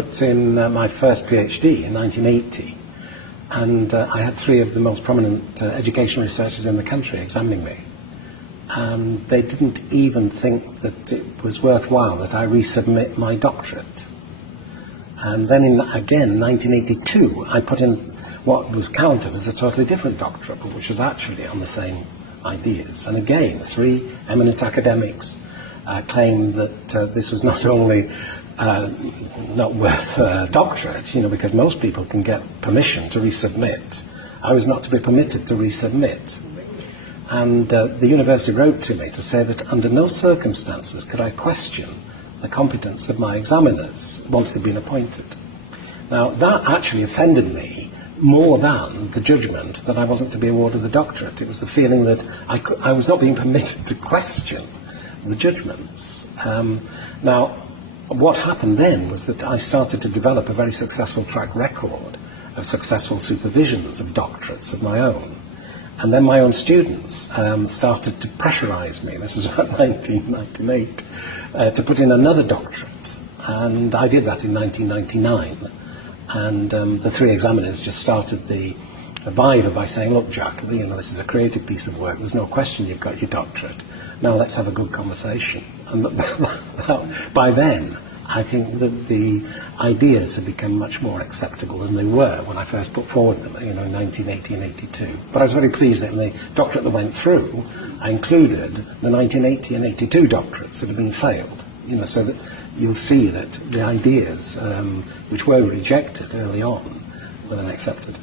put in my first PhD in 1980, and I had three of the most prominent education researchers in the country examining me. And they didn't even think that it was worthwhile that I resubmit my doctorate. And then again, 1982, I put in what was counted as a totally different doctorate, but which was actually on the same ideas. And again, three eminent academics claimed that this was not only not worth a doctorate, because most people can get permission to resubmit. I was not to be permitted to resubmit. And the university wrote to me to say that under no circumstances could I question the competence of my examiners once they'd been appointed. Now, that actually offended me more than the judgment that I wasn't to be awarded the doctorate. It was the feeling that I was not being permitted to question the judgments. Now, what happened then was that I started to develop a very successful track record of successful supervisions of doctorates of my own. And then my own students started to pressurize me, this was about 1998, to put in another doctorate. And I did that in 1999. And the three examiners just started the viva by saying, look, Jack, this is a creative piece of work, there's no question you've got your doctorate. Now let's have a good conversation. And by then, I think that the ideas had become much more acceptable than they were when I first put forward them, in 1980 and 82. But I was very pleased that in the doctorate that went through, I included the 1980 and 82 doctorates that had been failed, so that you'll see that the ideas which were rejected early on were then accepted.